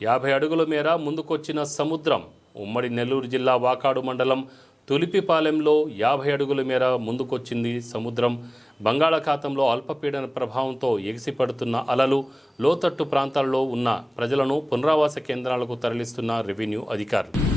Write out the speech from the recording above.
50 అడుగుల మేర ముందుకొచ్చిన సముద్రం. ఉమ్మడి నెల్లూరు జిల్లా వాకాడు మండలం తులిపిపాలెంలో 50 అడుగుల మేర ముందుకొచ్చింది సముద్రం. బంగాళాఖాతంలో అల్పపీడన ప్రభావంతో ఎగిసిపడుతున్న అలలు లోతట్టు ప్రాంతాల్లో ఉన్న ప్రజలను పునరావాస కేంద్రాలకు తరలిస్తున్న రెవెన్యూ అధికారులు.